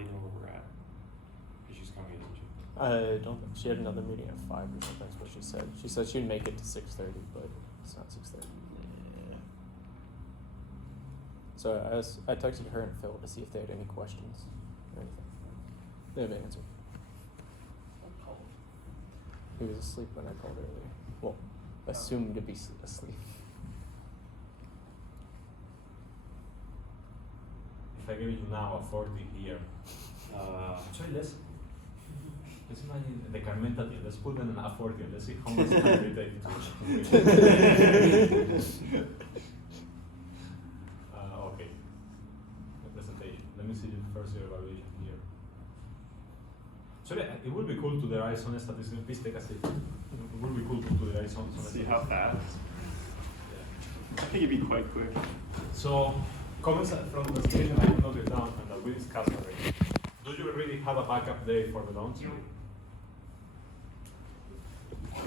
Molly know where we're at? Because she's coming, isn't she? I don't think she had another meeting at 5 or something. That's what she said. She said she'd make it to 6:30, but it's not 6:30. So I texted her and Phil to see if they had any questions or anything. They haven't answered. He was asleep when I called earlier. Well, assumed to be asleep. If I give you now a 40 here, actually let's imagine the Carmenta deal. Let's put in a 40 and let's see how much time we take to okay. The presentation. Let me see the first year evaluation here. So it would be cool to derive some statistics. Please take a seat. It would be cool to derive some see how fast. Yeah. I think it'd be quite quick. So comments from the presentation I noted down and that we discussed already. Do you really have a backup day for the launch? Do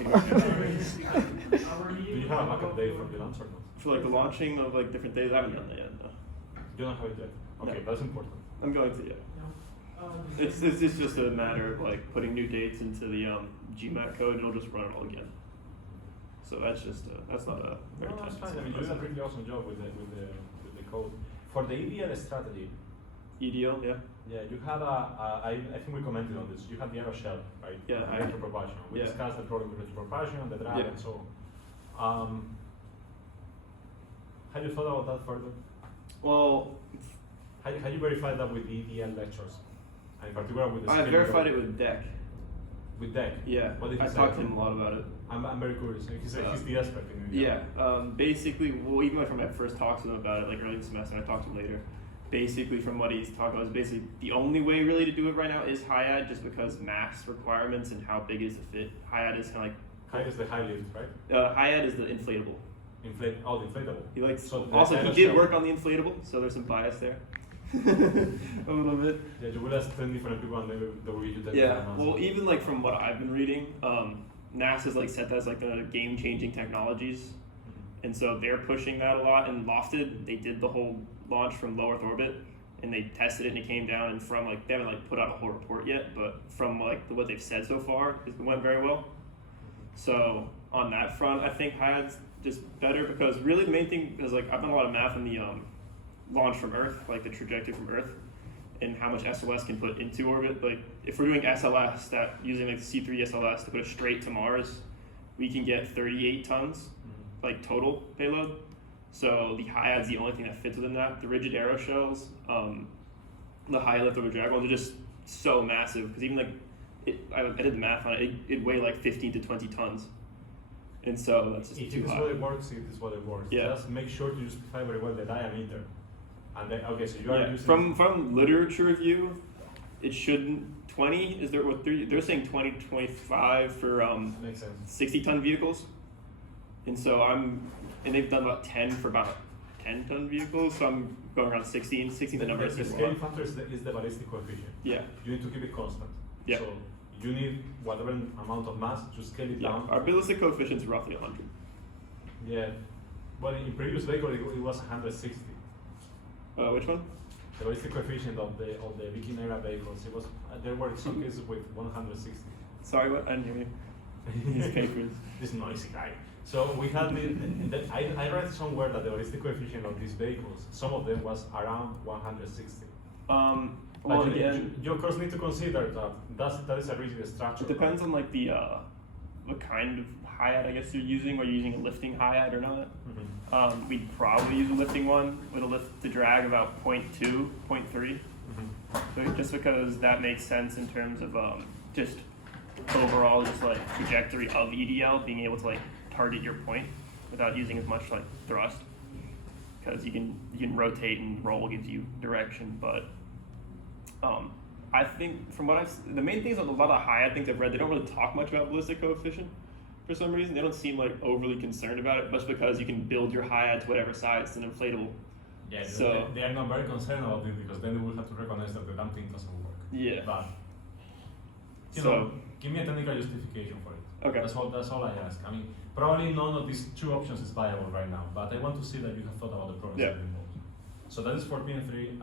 you have a backup day for the launch or not? For like the launching of like different days, I haven't done that yet. No. You don't have it yet. Okay, No. that's important. I'm going to, yeah. It's just a matter of like putting new dates into the GMAT code, and it'll just run it all again. So that's just that's not a very No, that's time fine. I mean, you did a pretty awesome job with the code. For the EDL strategy, EDL, yeah. yeah, you had I think we commented on this. You had the Aero shell, right? Yeah, Retropropagation. We yeah. discussed the problem with retropropagation, the drag, Yeah. and so on. Have you thought about that further? Well, How you verified that with the EDL lectures? And in particular with the I scaling verified of- it with Deck. with Deck. Yeah, What did he I say? talked to him a lot about it. I'm very curious. He's the expert in EDL. Yeah, basically, well, even from my first talk to him about it, like early in the semester, and I talked to him later. Basically, from what he's talking about, is basically the only way really to do it right now is HIAD, just because mass requirements and how big is the fit. HIAD is kind of High is the high lift, right? like HIAD is the inflatable. The inflatable. He likes. So the Also, he Aster did shell- work on the inflatable, so there's some bias there. A little bit. Yeah, you will ask 10 different people and they will give you 10 Yeah. different answers. Well, even like from what I've been reading, NASA's like set that as like the game-changing technologies. And so they're pushing that a lot. And Lofted, they did the whole launch from low Earth orbit, and they tested it, and it came down. And from like they haven't like put out a whole report yet, but from like what they've said so far, it went very well. So on that front, I think HIAD's just better because really the main thing is like I've done a lot of math in the launch from Earth, like the trajectory from Earth, and how much SLS can put into orbit. Like if we're doing SLS, that using like the C3 SLS to put it straight to Mars, we can get 38 tons. Like total payload. So the HIAD's the only thing that fits within that. The rigid Aero shells, the high lift over drag ones are just so massive because even like I did the math on it, it'd weigh like 15 to 20 tons. And so that's just If too it is high. what it works, it is what it works. Yeah. Just make sure to justify very well the diameter. And then, okay, so you are Yeah. using From literature review, it shouldn't 20 is there what they're saying 20 to 25 for makes sense. 60-ton vehicles. And so and they've done about 10 for about 10-ton vehicles, so I'm going around 16 the number. The scaling factor is the ballistic coefficient. Yeah. You need to keep it constant. Yeah. So you need whatever amount of mass to scale it Yeah, down. our ballistic coefficient is roughly 100. Yeah. But in previous vehicle it was 160. Which one? The ballistic coefficient of the Viking era vehicles, it was there were some cases with 160. Sorry, what? I didn't hear you. These papers. This noisy guy. So we had I read somewhere that the ballistic coefficient of these vehicles, some of them was around 160. Well, But again, you of course need to consider that is a rigid structure. it depends on like the what kind of HIAD I guess you're using. Are you using a lifting HIAD or not? Mm-hmm. We'd probably use a lifting one with a lift to drag about 0.2, 0.3. Mm-hmm. So just because that makes sense in terms of just overall just like trajectory of EDL, being able to like target your point without using as much like thrust, because you can rotate and roll gives you direction. But I think from what the main thing is that a lot of HIAD things I've read, they don't really talk much about ballistic coefficient for some reason. They don't seem like overly concerned about it, just because you can build your HIAD to whatever size it's an inflatable. Yeah, So they are not very concerned about it because then they will have to recognize that the damn thing doesn't work. yeah. But you So know, give me a technical justification for it. okay. That's all I ask. I mean, probably none of these two options is viable right now, but I want to see that you have thought about the problems Yeah. that involved. So that is for PM3.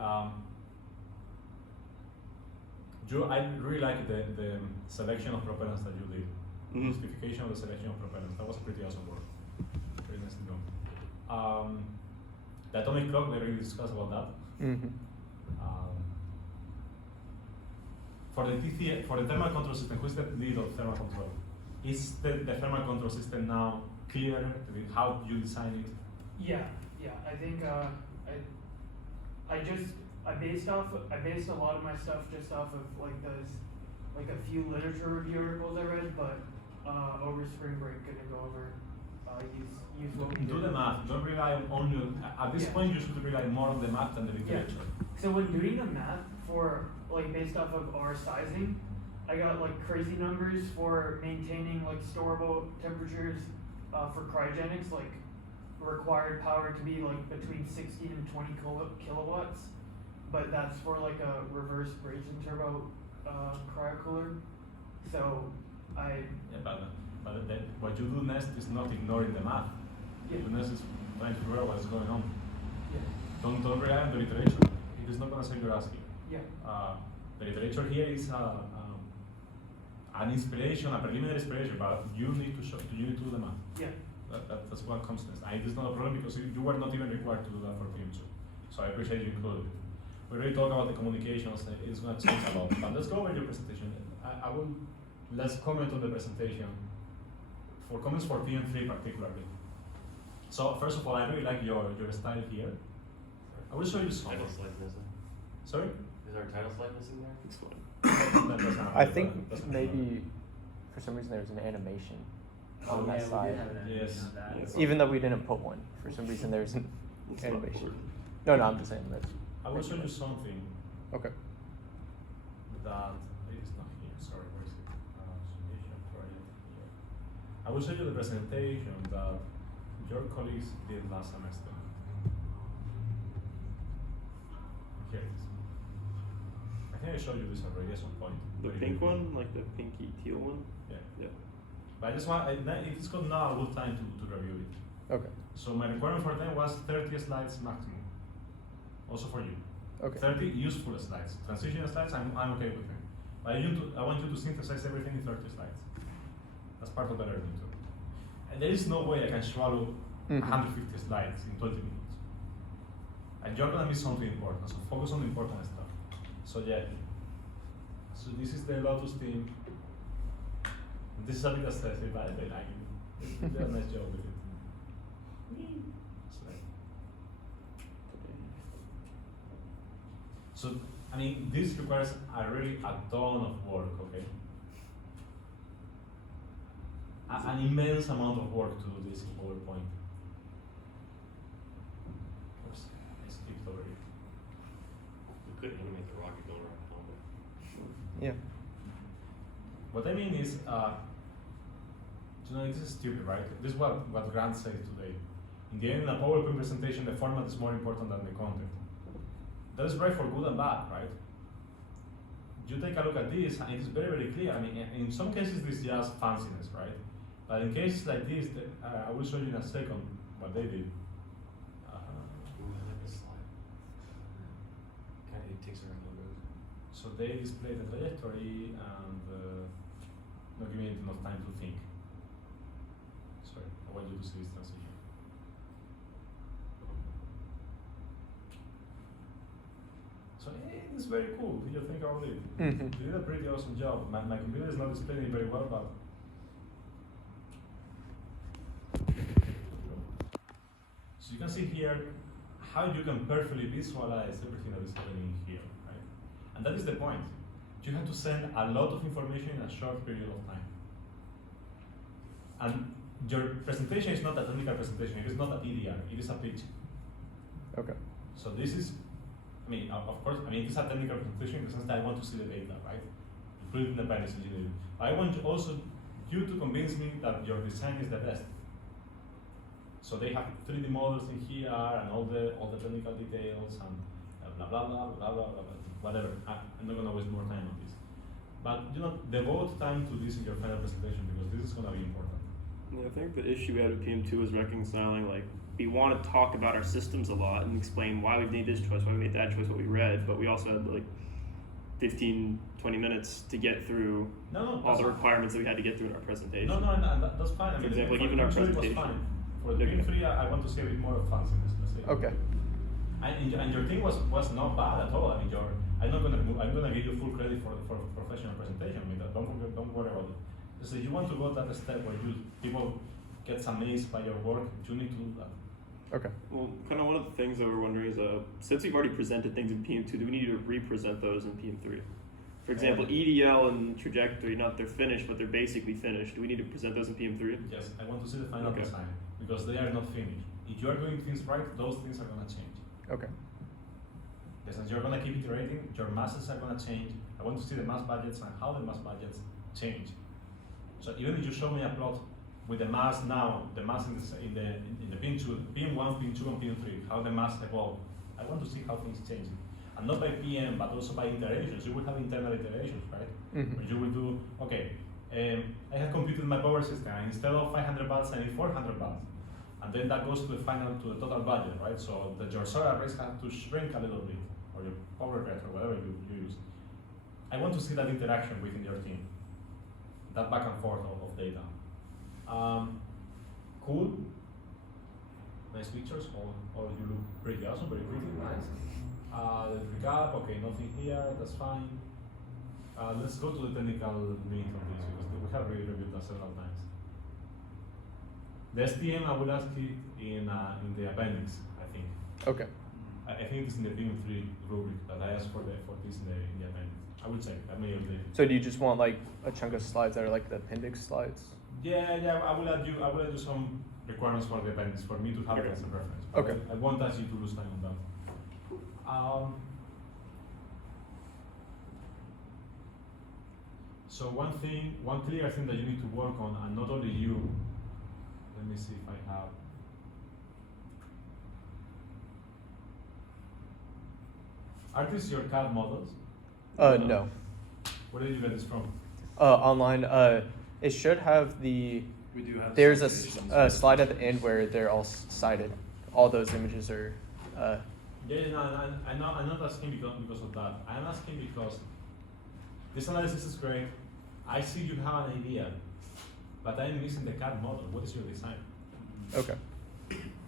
I really like the selection of propellants that you did. Mhm. Justification of the selection of propellants. That was pretty awesome work. Very nice to know. The atomic clock, we already discussed about that. Mm-hmm. For the thermal control system, who's the lead of thermal control? Is the thermal control system now clear? How you design it? Yeah. I think I based a lot of my stuff just off of like a few literature review articles I read, but over spring break gonna go over use what we Do did. the math. Don't rely only at this Yeah. point. You should rely more on the math than the literature. So when doing the math for like based off of our sizing, I got like crazy numbers for maintaining like storable temperatures for cryogenics, like required power to be like between 16 and 20 kilowatts, but that's for like a reverse Brayton turbo cryocooler. So Yeah, but what you do next is not ignoring the math. Yeah. You do next is trying to figure out what's going on. yeah. Don't rely on the literature. It is not going to save your asking. Yeah. The literature here is an inspiration, a preliminary inspiration, but you need to do the math. Yeah. That's what comes next. And it is not a problem because you were not even required to do that for PM2. So I appreciate you included it. We already talked about the communications. It's going to change a lot. But let's go over your presentation. Let's comment on the presentation. For comments for PM3 particularly. So first of all, I really like your style here. I will show you some. Title slide missing. Sorry? Is our title slide missing there? It's fine. That's not I good, think but that's maybe for some reason there was an animation on that yeah, slide. we did have an animation Yes. on that. Yes. Even though we didn't put one, for some reason there's an It's not animation. important. No, I'm just saying that. I will show you something Okay. that it is not here. Sorry, where is it? Simulation project here. I will show you the presentation that your colleagues did last semester. Here it is. I think I showed you this already at some point. The Very pink briefly. one, like the pinky teal one. Yeah. Yeah. But I just want, it's got now a good time to review it. Okay. So my requirement for them was 30 slides maximum. Also for you. Okay. 30 useful slides. Transition slides, I'm okay with them. But I want you to synthesize everything in 30 slides. That's part of the learning too. And there is no way I can swallow Mhm. 150 slides in 20 minutes. And you're gonna miss something important, so focus on the important stuff. So yeah. So this is the Lotus team. This is a bit aesthetic, but they like it. They do a nice job with it. So, I mean, this requires a ton of work, okay? An immense amount of work to do this in PowerPoint. Oops, I skipped over it. We could animate the rocket going around the helmet. Yeah. What I mean is, this is stupid, right? This is what Grant said today. In the end, in a PowerPoint presentation, the format is more important than the content. That is right for good and bad, right? You take a look at this, and it's very, very clear. I mean, in some cases, this is just fanciness, right? But in cases like this, I will show you in a second what they did. Ooh, I like this slide. Kind of takes around logos. So they display the trajectory and not giving it enough time to think. Sorry, I want you to see this transition. So it's very cool. Did you think about it? Mhm. They did a pretty awesome job. My computer is not displaying it very well, but. So you can see here how you can perfectly visualize everything that is happening here, right? And that is the point. You have to send a lot of information in a short period of time. And your presentation is not a technical presentation. It is not a PDR. It is a pitch. Okay. So this is, I mean, of course, it is a technical presentation in the sense that I want to see the data, right? Including the Pinus engineering. I want also you to convince me that your design is the best. So they have 3D models in here and all the technical details and blah blah blah blah blah blah, whatever. I'm not gonna waste more time on this. But devote time to this in your final presentation because this is gonna be important. Yeah, I think the issue we had with PM2 is reconciling, like, we want to talk about our systems a lot and explain why we made this choice, why we made that choice, what we read, but we also had, like, 15, 20 minutes to get through No, all that's the fine. requirements that we had to get through in our presentation. No, and that's fine. I For mean, example, for even our PM3 was presentation. fine. For the Okay. PM3, I want to see a bit more fun in this. Let's say. Okay. And your thing was not bad at all. I mean, I'm gonna give you full credit for professional presentation. I mean, don't worry about it. So you want to go that step where people get amazed by your work, you need to do that. Okay. Well, kind of one of the things that we're wondering is, since we've already presented things in PM2, do we need to re-present those in PM3? For example, EDL and trajectory, they're finished, but they're basically finished. Do we need to present those in PM3? Yes, I want to see the final Okay. design because they are not finished. If you are doing things right, those things are gonna change. Okay. Yes, and you're gonna keep iterating, your masses are gonna change. I want to see the mass budgets and how the mass budgets change. So even if you show me a plot with the mass now, the mass in the PM2, PM1, PM2, and PM3, how the mass evolve, I want to see how things change. And not by PM, but also by iterations. You will have internal iterations, right? Mm-hmm. Where you will do, okay, I have computed my power system, and instead of 500 watts, I need 400 watts. And then that goes to the total budget, right? So your solar arrays have to shrink a little bit, or your power reactor, whatever you use. I want to see that interaction within your team, that back and forth of data. Cool, nice pictures, or you look pretty awesome, very pretty, nice. Recap, okay, nothing here, that's fine. Let's go to the technical meat of this, because we have really reviewed that several times. The STM, I will ask it in the appendix, I think. Okay. I think it's in the PM3 rubric, but I asked for this in the appendix. I will check, I may update it. So do you just want like a chunk of slides that are like the appendix slides? Yeah, I will add you some requirements for the appendix for me to have it as a reference. But Okay. I won't ask you to lose time on that. So one clear thing that you need to work on, and not only you. Let me see if I have. Are these your CAD models? No. Where did you get this from? Online. It should have the. We do have. There's citations. a slide at the end where they're all cited. All those images are. Yeah, no, I'm not asking because of that. I'm asking because this analysis is great. I see you have an idea, but I'm missing the CAD model. What is your design? Okay.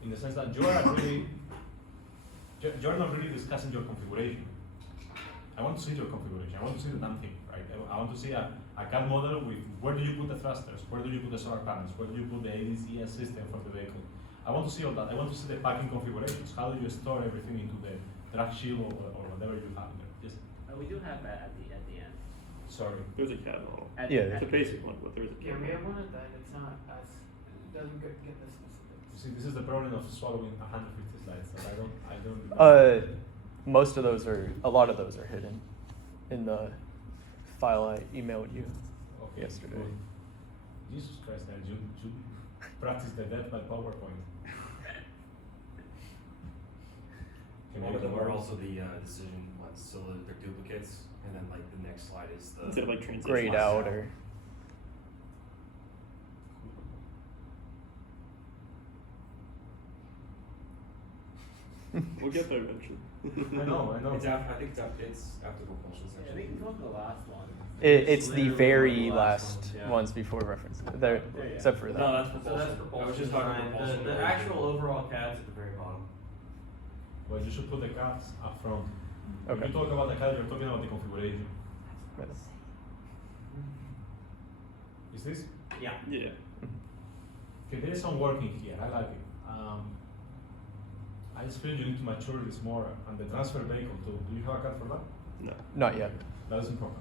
In the sense that you're not really discussing your configuration. I want to see your configuration. I want to see the damn thing, right? I want to see a CAD model with where do you put the thrusters, where do you put the solar panels, where do you put the ADCS system for the vehicle. I want to see all that. I want to see the packing configurations. How do you store everything into the drag shield or whatever you have there? Just We do have that at the end. sorry. There's a CAD model. Yeah. It's a basic one, but there's a Yeah, CAD we have model. one at that. It's not as it doesn't get the specifics. You see, this is the problem of swallowing 150 slides. That I don't. Most of those a lot of those are hidden in the file I emailed you Okay, yesterday. good. Jesus Christ, man, you practice the death by PowerPoint. One of them are also the decision ones, so they're duplicates, and then like the next slide is the. Instead of like transition. Grayed out or. We'll get there eventually. I know. I think it's after propulsion Yeah, section. we can go to the last one. It's the literally very the last last one, yeah. ones before reference. There, Yeah. except for that. No, that's So propulsion. that's propulsion I was just talking design. propulsion. The actual overall CAD's at the very bottom. Well, you should put the cards up front. Okay. When you talk about the card, you're talking about the configuration. Is this? Yeah. Yeah. Okay, there is some work in here. I like it. I just feel you need to mature this more, and the transfer vehicle too. Do you have a card for that? No. Not yet. That is important.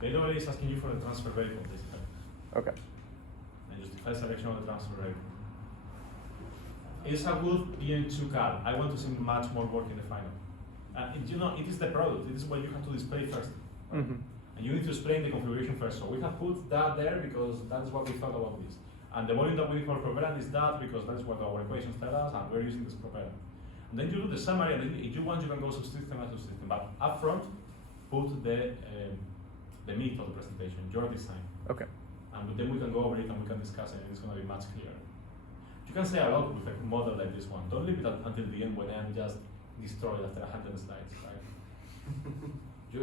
The AWA is asking you for the transfer vehicle this time, Okay. and justify selection of the transfer vehicle. It's a good PM2 card. I want to see much more work in the final. It is the product. It is what you have to display first. Mm-hmm. And you need to explain the configuration first. So we have put that there because that's what we thought about this. And the volume that we need for propellant is that because that's what our equations tell us, and we're using this propellant. And then you do the summary, and then if you want, you can go subsystem by subsystem. But up front, put the meat of the presentation, your design. Okay. And then we can go over it and we can discuss it, and it's going to be much clearer. You can say a lot with a model like this one. Don't leave it until the end when I'm just destroyed after 100 slides, right?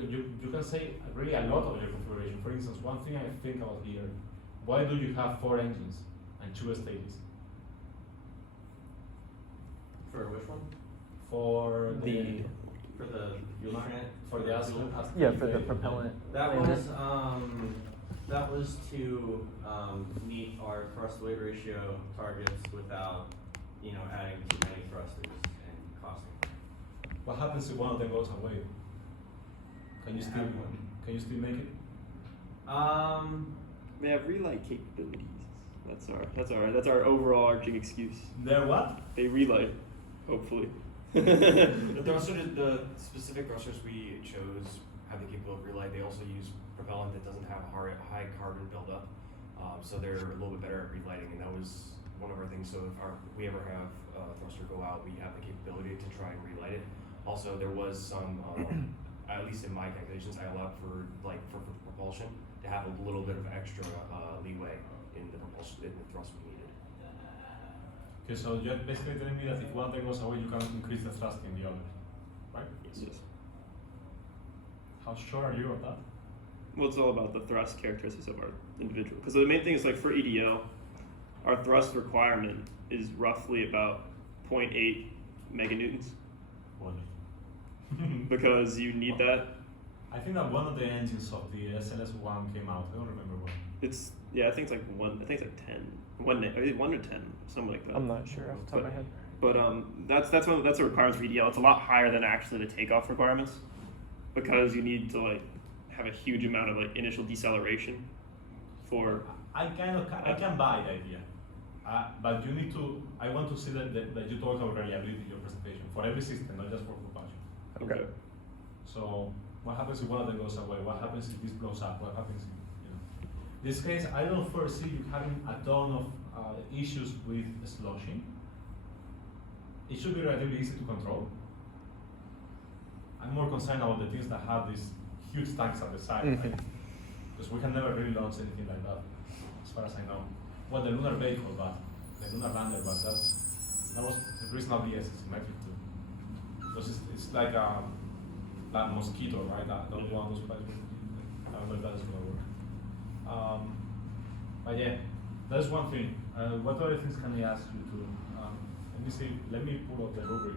you can say really a lot of your configuration. For instance, one thing I think about here, why do you have 4 engines and 2 stages? For which one? For the For the fuel tank? for the Aster. Yeah, for the propellant. That layer. was to meet our thrust weight ratio targets without, adding too many thrusters and costing. What happens if one of them goes away? Can you still Everyone. make it? They have relight capabilities. That's our overarching excuse. They're what? They relight, hopefully. The thrusters, the specific thrusters we chose have the capability of relight. They also use propellant that doesn't have high carbon buildup, so they're a little bit better at relighting, and that was one of our things. So if we ever have a thruster go out, we have the capability to try and relight it. Also, there was some, at least in my calculations, I allowed for propulsion to have a little bit of extra leeway in the propulsion, in the thrust we needed. Okay, so you're basically telling me that if one thing goes away, you cannot increase the thrust in the other, right? Yes. How sure are you of that? Well, it's all about the thrust characteristics of our individual. Because the main thing is, like, for EDL, our thrust requirement is roughly about 0.8 meganewtons, because you need that. I think that one of the engines of the SLS1 came out. I don't remember when. I think it's like 10. 1 to 10, something like that. I'm not sure off the top of my head. But that's a requirement for EDL. It's a lot higher than actually the takeoff requirements, because you need to have a huge amount of initial deceleration for. I can buy the idea, but you need to. I want to see that you talk about reliability in your presentation for every system, not just for propulsion. Okay. So what happens if one of them goes away? What happens if this blows up? What happens if, In this case, I don't foresee you having a ton of issues with sloshing. It should be relatively easy to control. I'm more concerned about the things that have these huge tanks at the side, right? Because we can never really launch anything like that, as far as I know. Well, the lunar vehicle, but the lunar lander, but that was reasonably asymmetric too. Because it's like a mosquito, right? That one of those flies. I don't know if that is gonna work. But yeah, that's one thing. What other things can I ask you to? Let me see. Let me pull up the rubric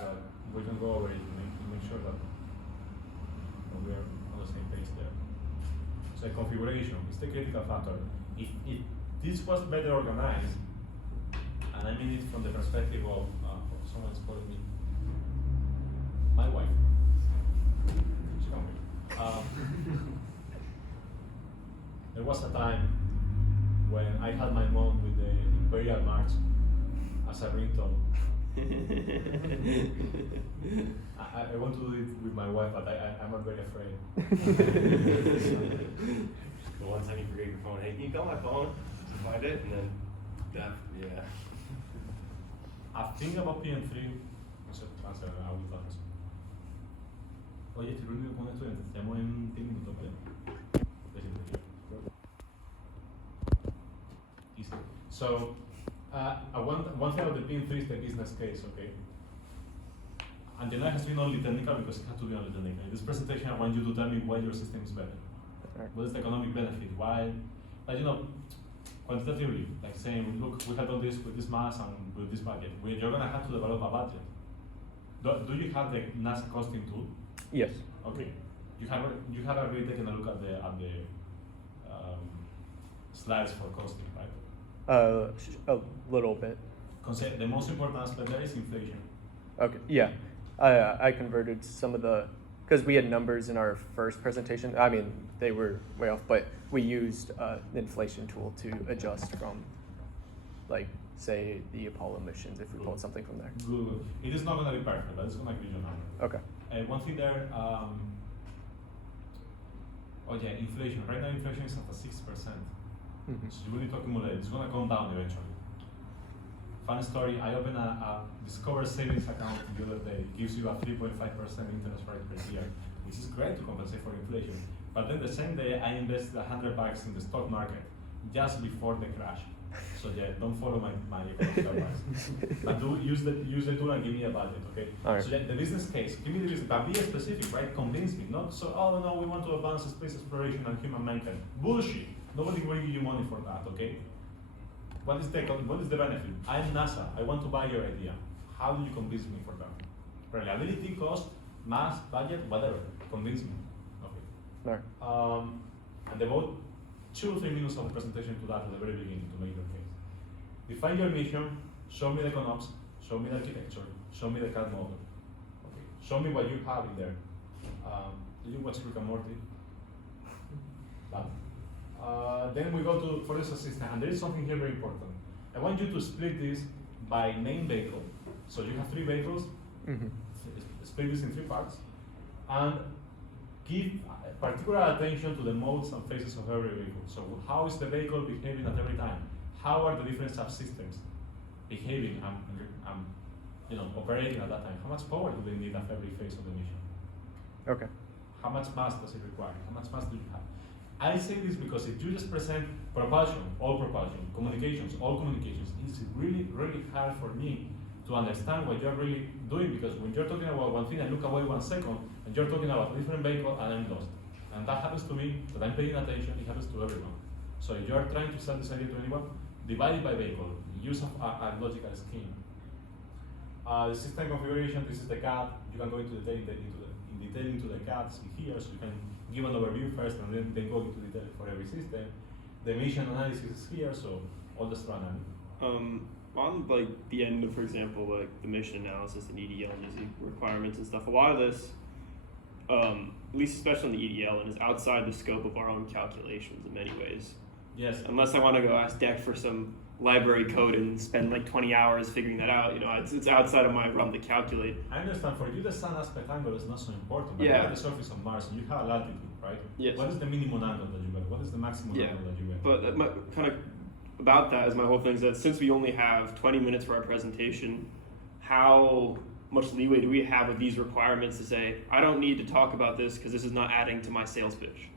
that we can go over it to make sure that we are on the same page there. So configuration is the critical factor. If this was better organized, and I mean it from the perspective of someone's calling me, my wife. She's coming. There was a time when I had my mom with the Imperial March as a ringtone. I want to do it with my wife, but I'm not very afraid. The one time you forget your phone, hey, can you call my phone to find it? And then that, yeah. A thing about PM3, no sé, answer, I will talk. Oye, estoy reunido con un estudiante, te llamo en 10 minutos, ¿vale? Easy. So, one thing about the PM3 is the business case, okay? And then it has been only technical because it has to be only technical. In this presentation, I want you to tell me why your system is better. What is the economic benefit? Why? Quantitatively, like saying, look, we have done this with this mass and with this budget. You're going to have to develop a budget. Do you have the NASA costing tool? Yes. Okay. You have already taken a look at the slides for costing, right? A little bit. The most important aspect there is inflation. Okay. Yeah. I converted some of because we had numbers in our first presentation. I mean, they were way off, but we used the inflation tool to adjust from, say, the Apollo missions, if we pulled something from there. Good. It is not going to be perfect, but it's going to give you a number. Okay. One thing there, inflation. Right now, inflation is at 6%. So you will need to accumulate. It's going to come down eventually. Fun story, I opened a Discover Savings account the other day. It gives you a 3.5% interest rate per year, which is great to compensate for inflation. But then the same day, I invested $100 in the stock market just before the crash. So yeah, don't follow my advice. But do use the tool and give me a budget, okay? All right. So the business case, give me the business, but be specific, right? Convince me, not so, oh no, we want to advance space exploration and human mankind. Bullshit. Nobody will give you money for that, okay? What is the benefit? I'm NASA, I want to buy your idea. How do you convince me for that? Reliability, cost, mass, budget, whatever. Convince me. Okay. All right. And devote 2 or 3 minutes of the presentation to that at the very beginning to make your case. Define your mission, show me the economics, show me the architecture, show me the CAD model. Okay. Show me what you have in there. Do you watch Rick and Morty? Then we go to forest assistant, and there is something here very important. I want you to split this by main vehicle. So you have 3 vehicles, split this in 3 parts, and give particular attention to the modes and phases of every vehicle. So how is the vehicle behaving at every time? How are the different subsystems behaving and operating at that time? How much power do they need at every phase of the mission? Okay. How much mass does it require? How much mass do you have? I say this because if you just present propulsion, all propulsion, communications, all communications, it's really, really hard for me to understand what you're really doing, because when you're talking about one thing, I look away 1 second, and you're talking about a different vehicle, and I'm lost. And that happens to me, that I'm paying attention, it happens to everyone. So if you're trying to sell this idea to anyone, divide it by vehicle, use a logical scheme. The system configuration, this is the CAD, you can go into detail into the CADs here, so you can give an overview first, and then go into detail for every system. The mission analysis is here, so all the strategy. On like the end of, for example, like the mission analysis and EDL and using requirements and stuff, a lot of this, at least especially in the EDL, and is outside the scope of our own calculations in many ways. Yes. Unless I want to go ask Deck for some library code and spend like 20 hours figuring that out, it's outside of my realm to calculate. I understand, for you the sun aspect angle is not so important, but Yeah. you have the surface of Mars and you have a latitude, right? Yes. What is the minimum angle that you get? What is the maximum Yeah. angle that you get? But kind of about that is my whole thing is that since we only have 20 minutes for our presentation, how much leeway do we have with these requirements to say, I don't need to talk about this because this is not adding to my sales pitch?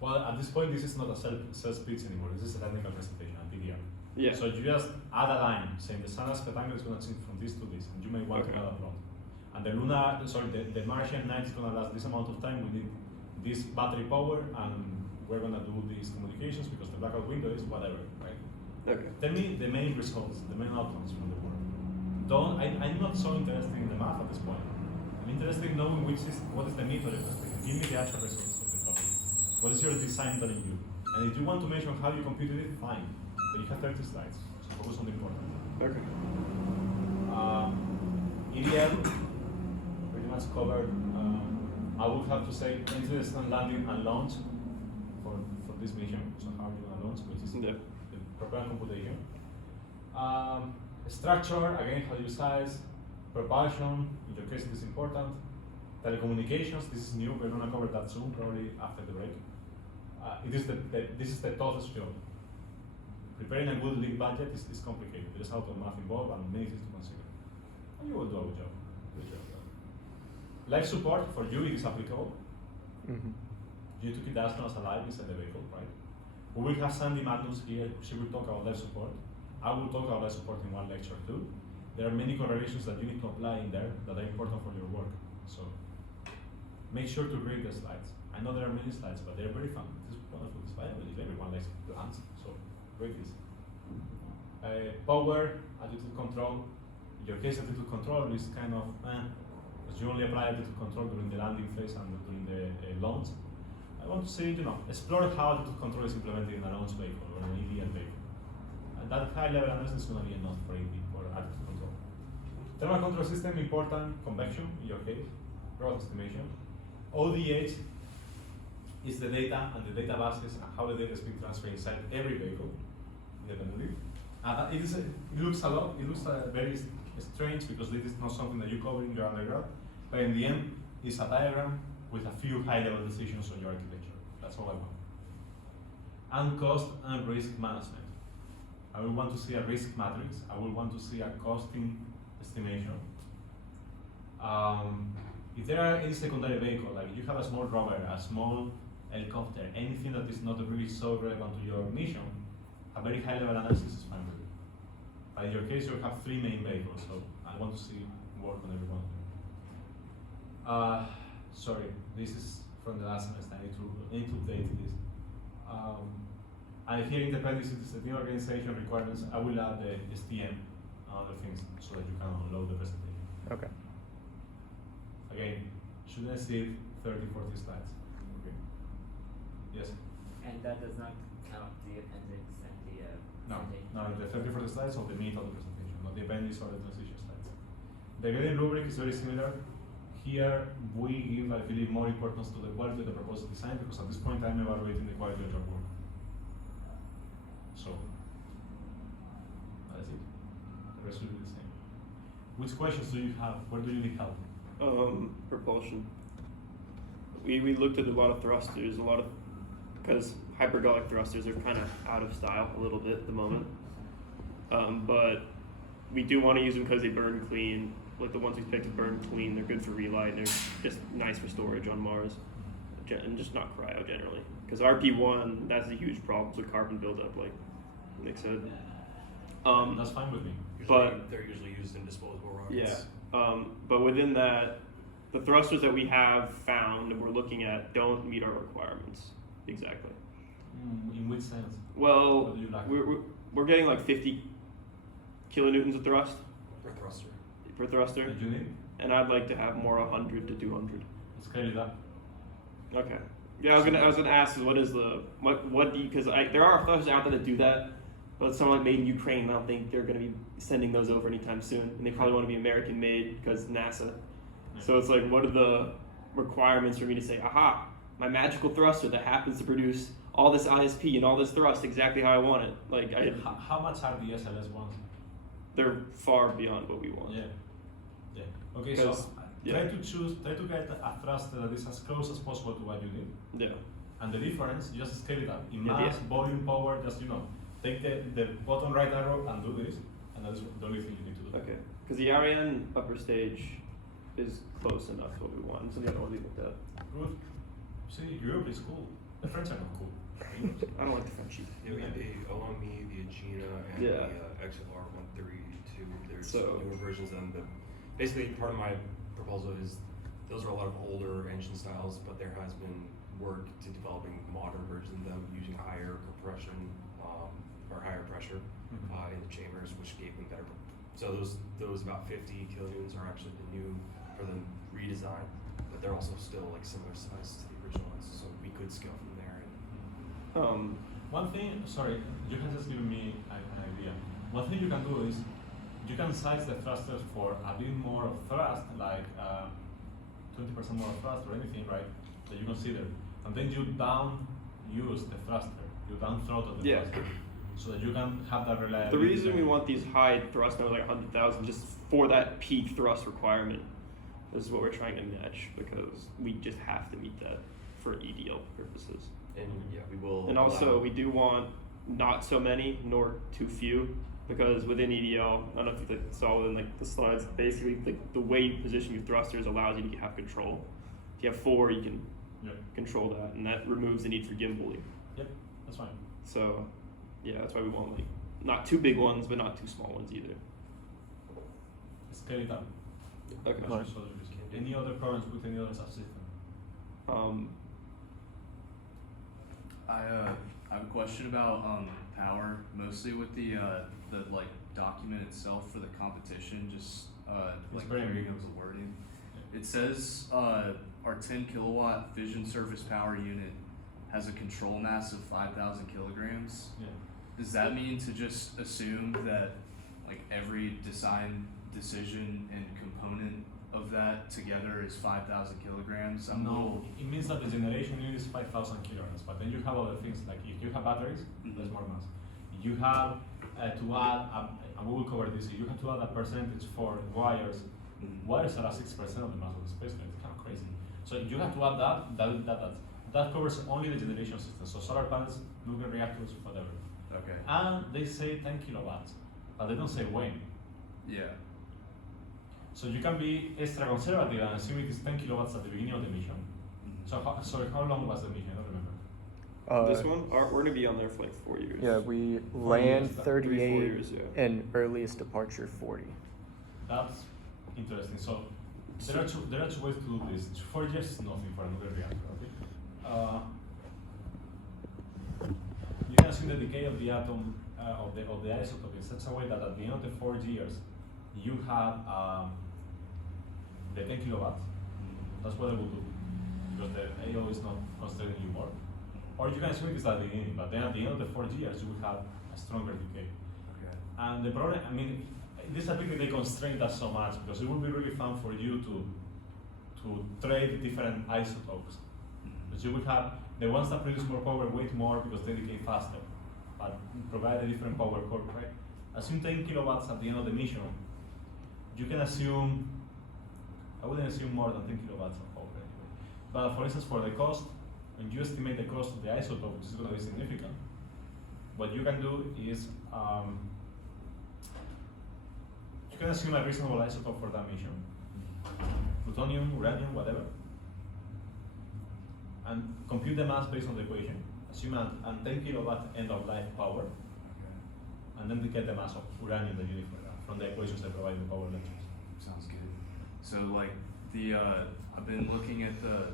Well, at this point, this is not a sales pitch anymore. This is a technical presentation, a PDR. Yeah. So you just add a line saying the sun aspect angle is going to change from this to this, and you may want to add a plot. And the Martian night is going to last this amount of time. We need this battery power, and we're going to do these communications because the blackout window is whatever, right? Okay. Tell me the main results, the main outcomes from the work. I'm not so interested in the math at this point. I'm interested in knowing what is the method of testing. Give me the actual results of the topic. What is your design telling you? And if you want to mention how you computed it, fine. But you have 30 slides, so focus on the important. Okay. EDL, pretty much covered. I would have to say incident landing and launch for this mission. So how are you going to launch, which is Yeah. the proper computation. Structure, again, how you size. Propulsion, in your case, it is important. Telecommunications, this is new. We're going to cover that soon, probably after the break. This is the toughest job. Preparing a good league budget is complicated. There's a lot of math involved and many things to consider. And you will do a good job. Good job. Life support, for you, it is applicable. Mm-hmm. You took it as long as alive inside the vehicle, right? We will have Sandy Magnus here. She will talk about life support. I will talk about life support in one lecture too. There are many correlations that you need to apply in there that are important for your work. So make sure to read the slides. I know there are many slides, but they're very fun. This is wonderful. It's fun. If everyone likes plants, so read this. Power, attitude control. In your case, attitude control is kind of because you only apply attitude control during the landing phase and during the launch. I want to say, explore how attitude control is implemented in a launch vehicle or an EDL vehicle. And that high level analysis is going to be enough for attitude control. Thermal control system, important, convection in your case, growth estimation. ODH is the data and the data bases and how the data is being transferred inside every vehicle independently. It looks very strange because this is not something that you cover in your undergrad, but in the end, it's a diagram with a few high-level decisions on your architecture. That's all I want. And cost and risk management. I will want to see a risk matrix. I will want to see a costing estimation. If there are any secondary vehicle, like you have a small rover, a small helicopter, anything that is not really so relevant to your mission, a very high level analysis is fine with it. But in your case, you have 3 main vehicles, so I want to see work on every one of them. Sorry, this is from the last semester. I need to update this. And here in the appendices, the new organization requirements, I will add the STM and other things so that you can unload the presentation. Okay. Again, shouldn't exceed 30, 40 slides. Okay. Yes? And that does not count the appendix and the No, presentation. no, the 30, 40 slides of the meat of the presentation, not the appendix or the transition slides. The grading rubric is very similar. Here, we give, I believe, more importance to the quality of the proposed design because at this point I'm evaluating the quality of your work. So, that's it. The rest will be the same. Which questions do you have? Where do you need help? Propulsion. We looked at a lot of thrusters, because hypergolic thrusters are kind of out of style a little bit at the moment. But we do want to use them because they burn clean. Like the ones we picked burn clean, they're good for relight, and they're just nice for storage on Mars. And just not cryo generally. Because RP1, that's a huge problem with carbon buildup, like Nick said. That's fine with me. But- they're usually used in disposable rockets. Yeah. But within that, the thrusters that we have found and we're looking at don't meet our requirements exactly. In which sense? Well, What do you lack? we're getting like 50 kilonewtons of thrust For thruster. per thruster, Did you need? and I'd like to have more 100 to 200. Scale it up. Okay. Yeah, I was gonna ask what is the what do you, because there are thrusters out there that do that, but someone like made in Ukraine, I don't think they're gonna be sending those over anytime soon, and they probably want to be American made because NASA. So it's like, what are the requirements for me to say, aha, my magical thruster that happens to produce all this ISP and all this thrust exactly how I want it? Like How much are the SLS ones? they're far beyond what we want. Yeah. Yeah. Okay, so 'Cause, try to get a thruster that is as close as possible to what you need. Yeah. And the difference, just scale it up. In Yeah, mass, yeah. volume, power, just, take the bottom right arrow and do this, and that's the only thing you need to do. Okay. Because the Ariane upper stage is close enough to what we want. So the other one we looked at. Good. See, Europe is cool. The French are not cool. I don't like the French. Yeah, we had the OME, the Agena, and Yeah. the XLR 132. There's So- newer versions of them. But basically, part of my proposal is those are a lot of older engine styles, but there has been work to developing modern versions of them using higher compression or higher pressure in the chambers, which gave them better. So those about 50 kilonewtons are actually the new for the redesign, but they're also still like similar size to the original ones, so we could scale from there. One thing, sorry, you can just give me an idea. One thing you can do is you can size the thrusters for a bit more of thrust, like 20% more of thrust or anything, right? That you consider, and then you down use the thruster, you down throttle the Yeah. thruster, so that you can have that The reliability. reason we want these high thrust numbers, like 100,000, just for that peak thrust requirement, is what we're trying to match because we just have to meet that for EDL purposes. And yeah, we will. And also, allow- we do want not so many nor too few because within EDL, I don't know if you saw in like the slides, basically like the way you position your thrusters allows you to have control. If you have 4, you can Yep. control that, and that removes the need for gimbaling. Yep, that's fine. So, yeah, that's why we want like not too big ones, but not too small ones either. Scale it up. Okay. Nice. So any other problems with any other subsystem? I have a question about power, mostly with the like document itself for the competition. Just like very carrying ambiguous. of the wording. It says our 10 kilowatt fission surface power unit has a control mass of 5,000 kilograms. Yeah. Does that mean to just assume that like every design decision and component of that together is 5,000 kilograms? I'm a No, little- it means that the generation unit is 5,000 kilograms, but then you have other things, like if you have batteries, there's more mass. You have to add, and we will cover this, you have to add a percentage for wires. Wires are at 6% of the mass of the space, it's kind of crazy. So you have to add that covers only the generation system, so solar panels, nuclear reactors, whatever. Okay. And they say 10 kilowatts, but they don't say when. Yeah. So you can be extra conservative and assume it is 10 kilowatts at the beginning of the mission. So how long was the mission? I don't remember. This one? We're gonna be on there for like 4 years. Yeah, we years, land about 38 3-4 years, yeah. and earliest departure 40. That's interesting. So there are two ways to do this. 4 years is nothing for another reactor. Okay? You can assume the decay of the atom of the isotope in such a way that at the end of the 4 years, you have the 10 kilowatts. That's what I will do, because the AO is not constraining you more. Or you can assume it is at the beginning, but then at the end of the 4 years, you will have a stronger decay. Okay. And the problem, I mean, this ability they constrain us so much because it would be really fun for you to trade different isotopes. Because you will have the ones that produce more power weight more because they decay faster, but provide a different power core, right? Assume 10 kilowatts at the end of the mission. You can assume, I wouldn't assume more than 10 kilowatts of power anyway. But for instance, for the cost, when you estimate the cost of the isotope, which is going to be significant, what you can do is you can assume a reasonable isotope for that mission. Plutonium, uranium, whatever. And compute the mass based on the equation. Assume a 10 kilowatt end of life power. And then to get the mass of uranium that you need from the equations that provide the power lectures. Sounds good. So like I've been looking at the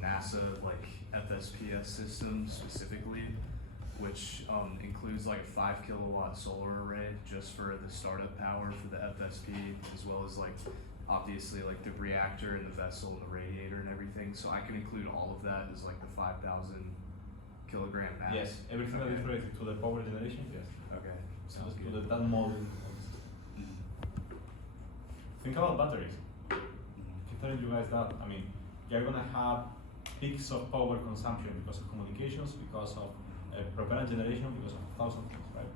NASA like FSPS system specifically, which includes like a 5 kilowatt solar array just for the startup power for the FSP, as well as like obviously like the reactor and the vessel and the radiator and everything. So I can include all of that as like the 5,000 kilogram mass. Yes, everything that is related to the power generation, yes. Okay, sounds To good. that model. Think about batteries. Keep telling you guys that. I mean, you're gonna have peaks of power consumption because of communications, because of propellant generation, because of 1,000 things, right?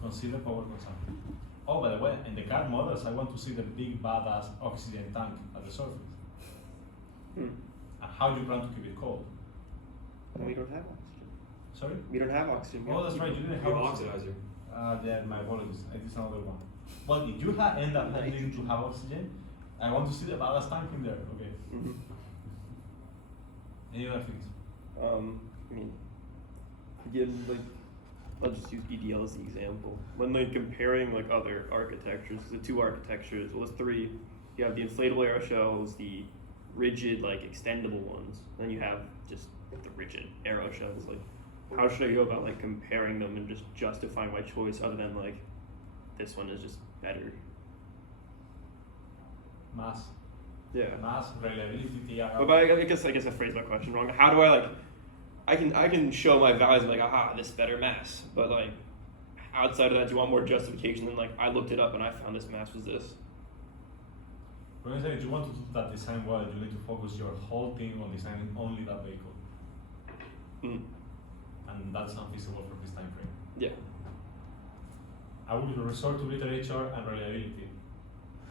Consider power consumption. Oh, by the way, in the CAD models, I want to see the big badass oxygen tank at the surface. And how do you plan to keep it cold? We don't have oxygen. Sorry? We don't have oxygen. Oh, that's right. You didn't You have have oxygen. oxidizer. Yeah, my apologies. It is another one. Well, if you end up needing to have oxygen, I want to see the ballast tank in there. Okay. Mm-hmm. Any other things? I mean, again, like, I'll just use EDL as the example. When they're comparing like other architectures, the two architectures, well, it's three. You have the inflatable aeroshells, the rigid, like extendable ones. Then you have just the rigid aeroshells. Like, how should I go about like comparing them and just justifying my choice other than like this one is just better? Mass. Yeah. Mass, reliability, TRL. But I guess I phrased my question wrong. How do I like? I can show my values and like, aha, this better mass. But like, outside of that, do you want more justification than like I looked it up and I found this mass was this? For instance, if you want to do that design well, you need to focus your whole team on designing only that vehicle, and that's unfeasible for this time frame. Yeah. I would resort to literature and reliability.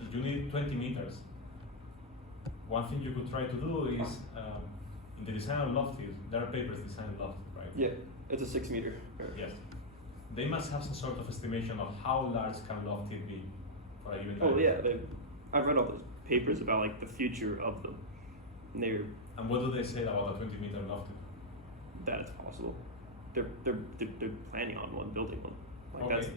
If you need 20 meters, one thing you could try to do is in the design of Lofty, there are papers designed Lofty, right? Yeah. It's a 6 meter. Yes. They must have some sort of estimation of how large can Lofty be for a given Oh time. yeah. I've read all those papers about like the future of them. And they're And what do they say about a 20 meter Lofty? that it's possible. They're planning on one, building one. Like Okay.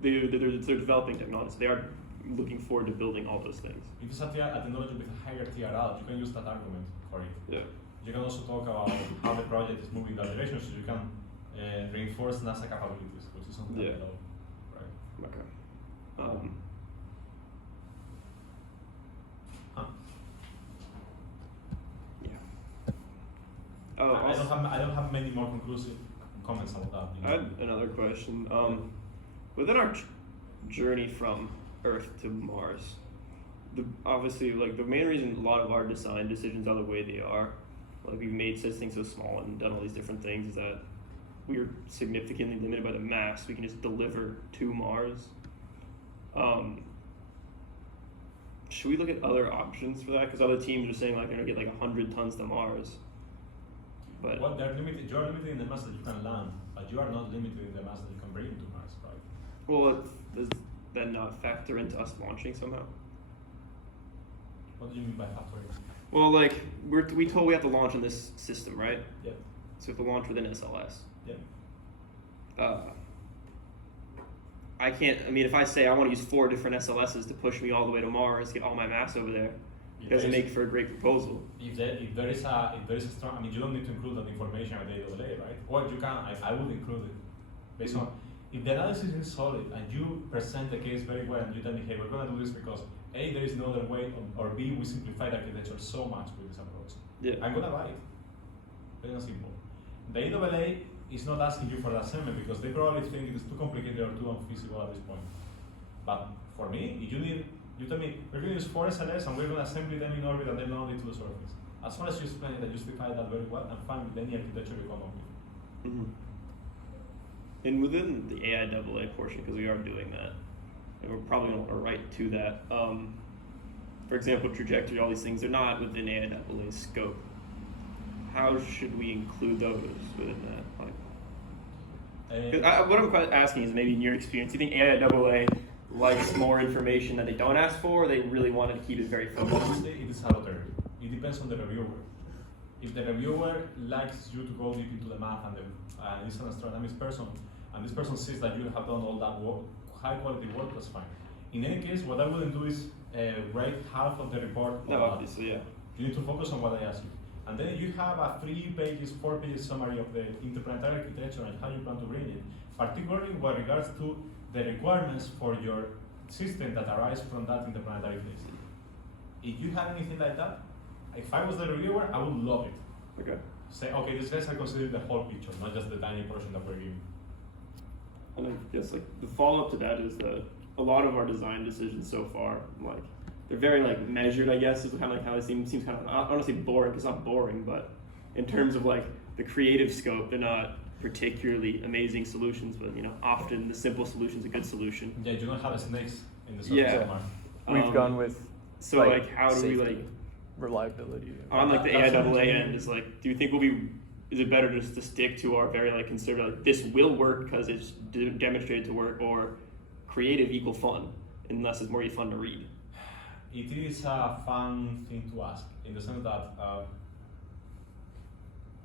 they're developing technology. They are looking forward to building all those things. If it's a technology with a higher TRL, you can use that argument for it. Yeah. You can also talk about how the project is moving that direction, so you can reinforce NASA capabilities, which is something Yeah. that we know, right? Okay. Huh. Yeah. Oh, I don't have many more conclusive comments about that. You I know? had another question. Within our journey from Earth to Mars, obviously, like the main reason a lot of our design decisions are the way they are, like we've made such things so small and done all these different things, is that we're significantly limited by the mass we can just deliver to Mars. Should we look at other options for that? Because other teams are saying like they're gonna get like 100 tons to Mars. But Well, they're limited. You are limited in the mass that you can land, but you are not limited in the mass that you can bring to Mars, right? well, does that not factor into us launching somehow? What do you mean by factoring? Well, like we have to launch in this system, right? Yep. So we have to launch within SLS. Yeah. I can't. I mean, if I say I want to use 4 different SLSs to push me all the way to Mars, get all my mass over there, it doesn't make for a great proposal. If there is a strong, I mean, you don't need to include that information at the AAA, right? Or you can. I would include it based on if the analysis is solid and you present the case very well and you tell me, hey, we're gonna do this because A, there is no other way, or B, we simplified architecture so much with this approach. Yeah. I'm gonna buy it. Very simple. The AAA is not asking you for that assembly because they probably think it is too complicated or too unfeasible at this point. But for me, if you tell me we're going to use 4 SLS and we're going to assemble them in orbit and then only to the surface. As far as you explain it and justify that very well, I'm fine with any architecture you come up with. Mm-hmm. And within the AIAA portion, because we are doing that, and we're probably going to write to that. For example, trajectory, all these things, they're not within AIAA's scope. How should we include those within that? What I'm quite asking is maybe in your experience, do you think AIAA likes more information that they don't ask for, or they really wanted to keep it very focused? Honestly, it is arbitrary. It depends on the reviewer. If the reviewer likes you to go deep into the math and is an astronomist person, and this person sees that you have done all that work, high quality work, that's fine. In any case, what I wouldn't do is write half of the report. No, obviously, yeah. You need to focus on what I ask you. And then you have a 3 pages, 4 pages summary of the interplanetary architecture and how you plan to bring it, particularly with regards to the requirements for your system that arise from that interplanetary phase. If you have anything like that, if I was the reviewer, I would love it. Okay. Say, okay, these guys are considering the whole picture, not just the tiny portion that we're giving. And I guess like the follow-up to that is that a lot of our design decisions so far, like they're very like measured, I guess, is kind of like how it seems kind of, I don't want to say boring, because it's not boring, but in terms of like the creative scope, they're not particularly amazing solutions, but often the simple solution is a good solution. Yeah, you don't have snakes in the surface Yeah. of Mars. We've gone with So like how do we safety, like reliability. on like the That's what AIAA I'm end is like, do you think is it better just to stick to our very like conservative, like this will work because it's demonstrated to work, or creative equal fun, unless it's more fun to read? It is a fun thing to ask, in the sense that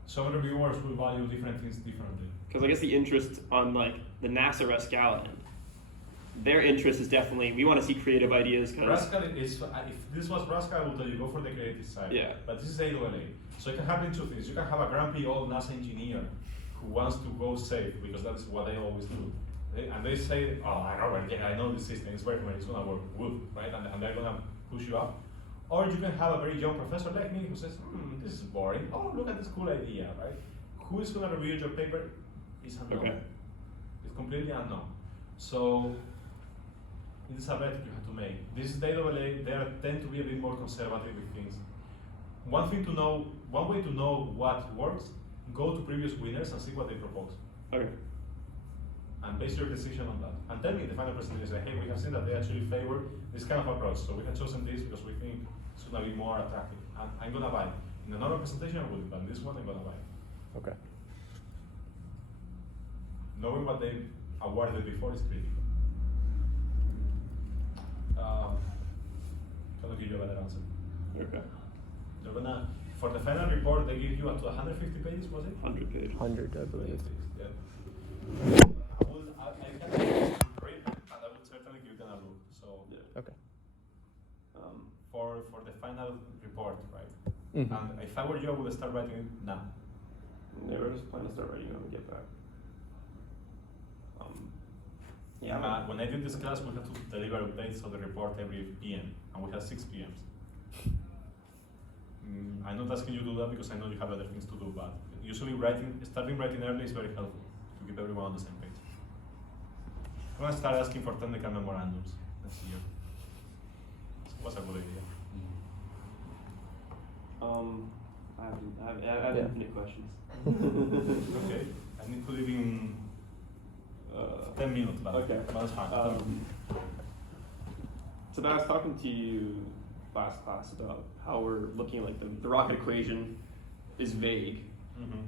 some reviewers will value different things differently. Because I guess the interest on like the NASA Rascal end, their interest is definitely, we want to see creative ideas. Rascal is, if this was Rascal, I would tell you go for the creative side. Yeah. But this is AAA. So it can happen 2 things. You can have a grumpy old NASA engineer who wants to go safe, because that's what they always do. And they say, oh, I know this system, it's working, it's gonna work, good, right? And they're gonna push you up. Or you can have a very young professor like me who says, this is boring. Oh, look at this cool idea, right? Who is gonna review your paper? It's unknown. Okay. It's completely unknown. So it is a bet you have to make. This is the AAA, they tend to be a bit more conservative with things. One way to know what works, go to previous winners and see what they propose. Okay. And base your decision on that. And tell me in the final presentation, say, hey, we have seen that they actually favor this kind of approach, so we have chosen this because we think it's gonna be more attractive. And I'm gonna buy it. In another presentation, I wouldn't, but this one I'm gonna buy it. Okay. Knowing what they awarded before is critical. Gonna give you a better answer. Okay. They're gonna, for the final report, they give you up to 150 pages, was it? 100 page. 100, I believe. Yeah. I can't rate them, but I would certainly give them a look. So Yeah. Okay. for the final report, right? Mhm. And if I were you, I would start writing it now. Yeah, we're just planning to start writing when we get back. Yeah, when I did this class, we had to deliver updates of the report every PM, and we had 6 PMs. I'm not asking you to do that because I know you have other things to do, but usually starting writing early is very helpful to keep everyone on the same page. I'm gonna start asking for technical memorandums next year. What's a good idea? I have infinite questions. Okay, I need to leave in 10 minutes, but Okay. but that's fine. So then I was talking to you last class about how we're looking at like the rocket equation is vague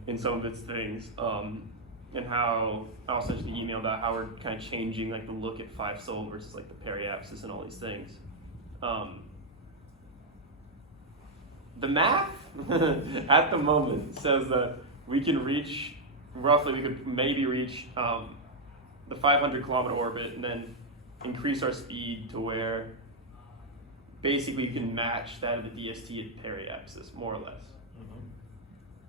in some of its things, and how I also sent you the email about how we're kind of changing like the look at 5 Sol versus like the periapsis and all these things. The math at the moment says that we can reach roughly we could maybe reach the 500 kilometer orbit and then increase our speed to where basically you can match that of the DST at periapsis, more or less.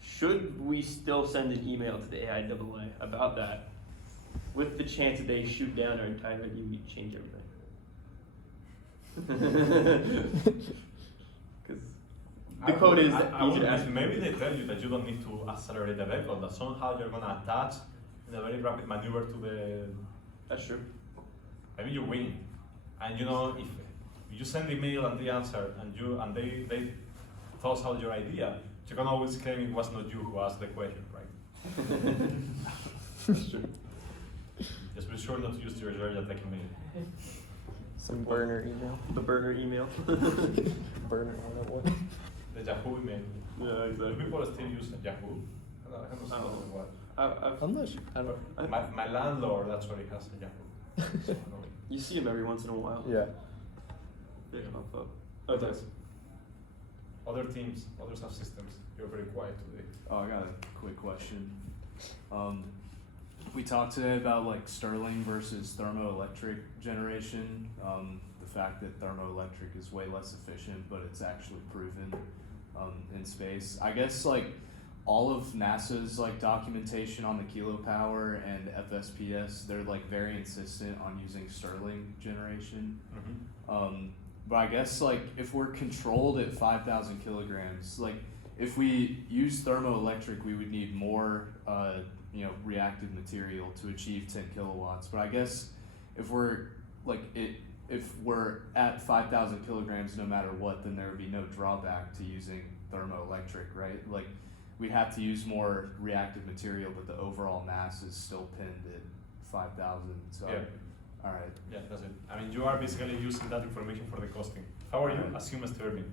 Should we still send an email to the AIAA about that, with the chance that they shoot down our entire idea, we change everything? Because the code is easy to ask. Maybe they tell you that you don't need to accelerate the vehicle, that somehow you're gonna attach in a very rapid maneuver to the. That's true. Maybe you win, and you know if you send the email and they answer, and they toss out your idea, you can always claim it was not you who asked the question, right? That's true. Just be sure not to use your Georgia Tech email. Some burner email. The burner email. Burner one. The Yahoo email. Yeah, Do exactly. people still use Yahoo? I don't know what. I'm not sure. I don't. My landlord actually has a Yahoo. So I know it. You see them every once in a while. Yeah. They pop up. What else? Other teams, other subsystems. You're very quiet today. Oh, I got a quick question. We talked today about like Stirling versus thermoelectric generation. The fact that thermoelectric is way less efficient, but it's actually proven in space. I guess like all of NASA's like documentation on the kilopower and FSPS, they're like very insistent on using Stirling generation. But I guess like if we're controlled at 5,000 kilograms, like if we use thermoelectric, we would need more reactive material to achieve 10 kilowatts. But I guess if we're at 5,000 kilograms no matter what, then there would be no drawback to using thermoelectric, right? Like we'd have to use more reactive material, but the overall mass is still pinned at 5,000. So Yeah. all right. Yeah, that's it. I mean, you are basically using that information for the costing. How are you? Assume as turbine.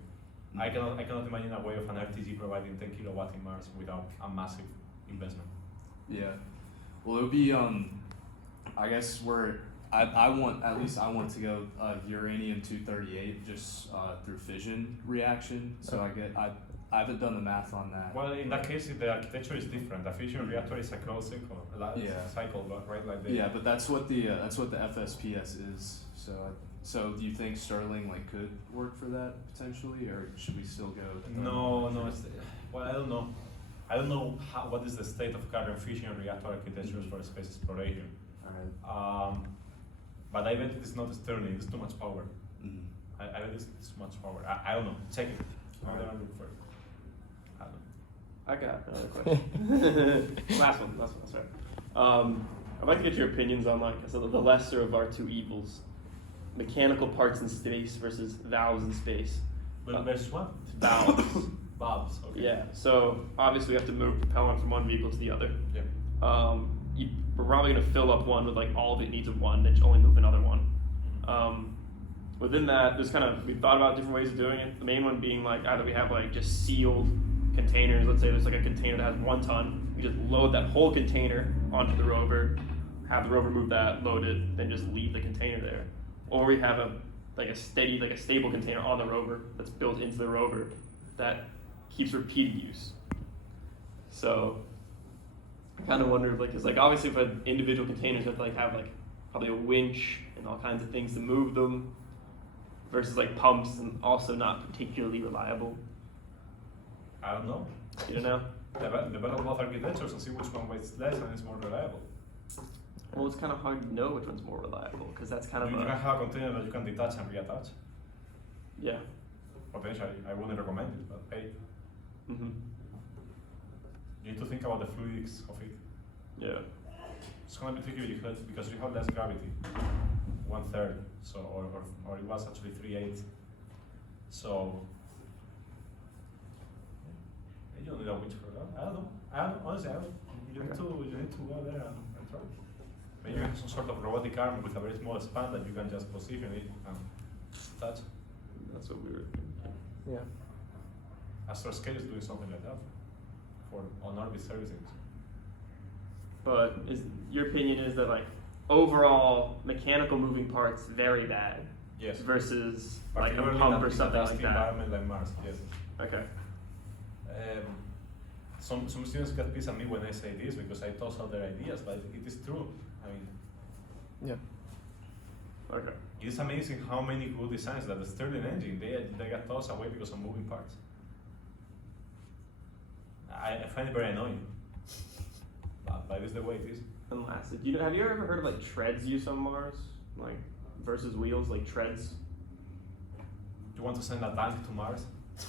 I cannot imagine a way of an RTG providing 10 kilowatt in Mars without a massive investment. Yeah. Well, it would be I guess I want to go uranium-238 just through fission reaction. So I haven't done the math on that. Well, in that case, the architecture is different. The fission reactor is a closed cycle, right? Like Yeah, but that's what the FSPS is. So do you think Stirling like could work for that potentially, or should we still go? No. I don't know. I don't know what is the state of current fission reactor architectures for space exploration. All right. But I bet it is not Stirling. It's too much power. Mm-hmm. I bet it's too much power. I don't know. Check it. I'm gonna look for it. I don't know. I got another question. Last one, sorry. I'd like to get your opinions on the lesser of our two evils. Mechanical parts in space versus valves in space. Well, there's one. Valves. Valves. Okay. Yeah, so obviously we have to move propellant from one vehicle to the other. Yeah. We're probably going to fill up one with like all of it needs of one, then only move another one. Within that, we've thought about different ways of doing it. The main one being like either we have like just sealed containers. Let's say there's like a container that has 1 ton. We just load that whole container onto the rover, have the rover move that, load it, then just leave the container there. Or we have a stable container on the rover that's built into the rover that keeps repeated use. So I kind of wonder if obviously if individual containers have to have probably a winch and all kinds of things to move them versus like pumps and also not particularly reliable. I don't know. You don't know? Develop both architectures and see which one weighs less and is more reliable. Well, it's kind of hard to know which one's more reliable because that's kind of You can have a container that you can detach and reattach. Yeah. Potentially, I wouldn't recommend it, but hey, Mm-hmm. you need to think about the fluidics of it. Yeah. It's gonna be tricky because you have less gravity, 1/3. So, or it was actually 3/8. So, you don't need a winch for that. I don't know. Honestly, I don't. You need to go there and try. Maybe you have some sort of robotic arm with a very small span that you can just position it and touch. That's what we were. Yeah. Aster Scale is doing something like that for on-orbit servicing. But your opinion is that overall mechanical moving parts very bad Yes. versus a Particularly pump in or a something dusty like that. environment like Mars. Yes. Okay. some students get pissed at me when I say this because I toss out their ideas, but it is true. I mean, Yeah. Okay. it is amazing how many good designs that the Stirling engine they got tossed away because of moving parts. I find it very annoying, but it's the way it is. And lastly, have you ever heard of like treads used on Mars, like versus wheels, like treads? You want to send a tank to Mars?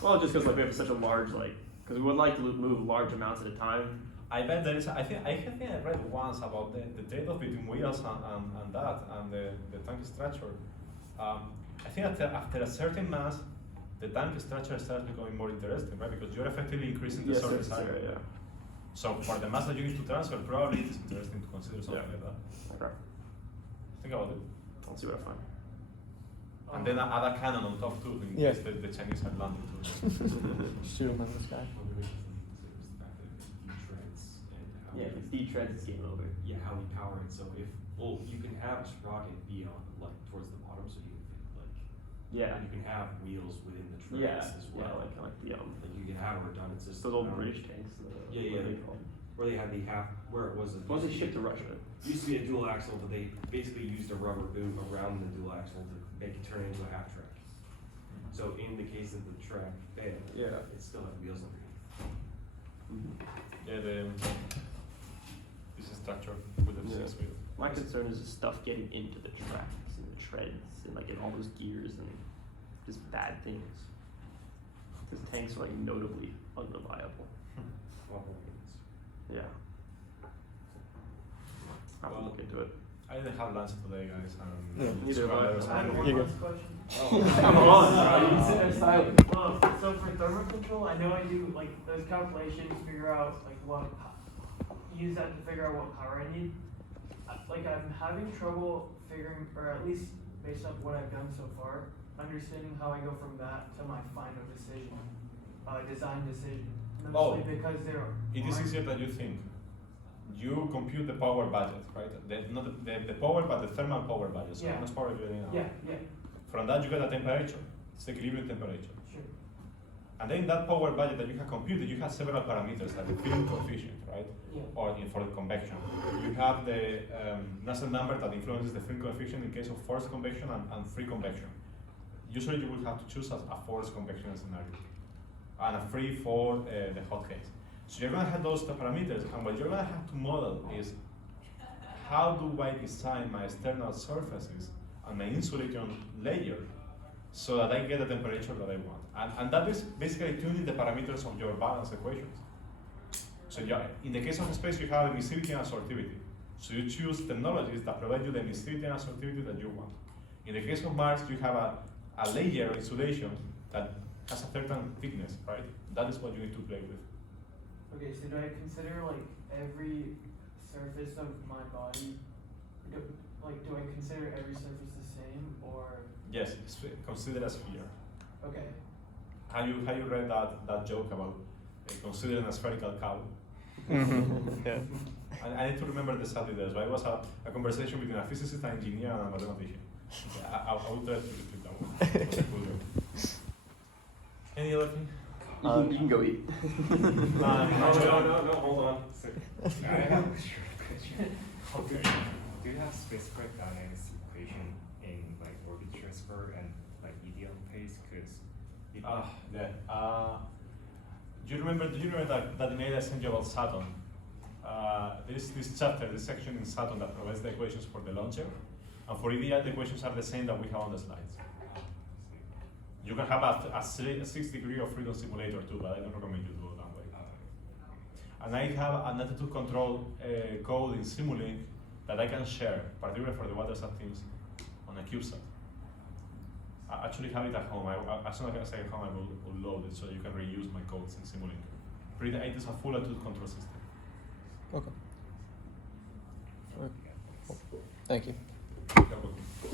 Well, just because like we have such a large because we would like to move large amounts at a time. I bet there is. I think I read once about the trade-off between wheels and the tank structure. I think after a certain mass, the tank structure starts becoming more interesting, right? Because you're effectively increasing the surface area. Yeah. So for the mass that you need to transfer, probably it's interesting to consider something like that. Okay. Think about it. I'll see what I find. And then add a cannon on top too, in Yeah. case the Chinese are landing too. Shoot him in the sky. Yeah, if it's D-treads, it's game over. Yeah, how we power it. So you can have a sprocket be on like towards the bottom, so you can fit, Yeah. you can have wheels within the treads Yeah. as Yeah, well. like the Like you can have a redundant system. those old around British it. tanks. Yeah, what are yeah. they called? Where they had the half, where it was a. What was it shipped to Russia? Used to be a dual axle, but they basically used a rubber boot around the dual axle to make it turn into a half track. So in the case of the track failed, Yeah. it still had wheels underneath. Yeah, this structure with the Yeah. six wheel. My concern is the stuff getting into the tracks and the treads and like in all those gears and just bad things. Because tanks are like notably unreliable. Well, it's- Yeah. I'll have to look into it. I didn't have lunch today, guys. Yeah. Neither have I. I have one You're last question. Come on, bro. You can sit there silent. Well, so for thermal control, I know I do like those calculations, figure out like use that to figure out what power I need. Like I'm having trouble figuring, or at least based off what I've done so far, understanding how I go from that to my final decision, design decision. Mostly because they're. It is easier than you think. You compute the power budget, right? Not the power, but the thermal power budget. So Yeah. how much power do you need? Yeah, From that, you get a temperature. It's the equilibrium temperature. sure. And then that power budget that you have computed, you have several parameters like the film coefficient, right? Yeah. Or for the convection. You have the Nusselt number that influences the film coefficient in case of forced convection and free convection. Usually you will have to choose a forced convection scenario and a free for the hot case. So you're going to have those parameters, and what you're going to have to model is how do I design my external surfaces and my insulation layer so that I get the temperature that I want. And that is basically tuning the parameters of your balance equations. So in the case of space, you have emissivity and sortivity. So you choose technologies that provide you the emissivity and sortivity that you want. In the case of Mars, you have a layer of insulation that has a certain thickness, right? That is what you need to play with. Okay, so do I consider like every surface of my body? Do I consider every surface the same, or? Yes, consider a sphere. Okay. Have you read that joke about considering a spherical cow? Yeah. I need to remember the study there. So it was a conversation between a physicist, an engineer, and a mathematician. I will try to repeat that one. Any other thing? You can go eat. No, hold on. I have a short question. Okay. Do you have specific dynamics equation in like orbit transfer and like ideal phase? Because Do you remember that email I sent you about Saturn? This chapter, this section in Saturn that provides the equations for the launcher, and for EDR the equations are the same that we have on the slides. You can have a 6 degree of freedom simulator too, but I don't recommend you do it that way. And I have an attitude control code in Simulink that I can share, particularly for the WaterSat teams, on a CubeSat. I actually have it at home. As soon as I get home, I will load it so you can reuse my codes in Simulink. It is a full attitude control system. Okay. Thank you. You're welcome.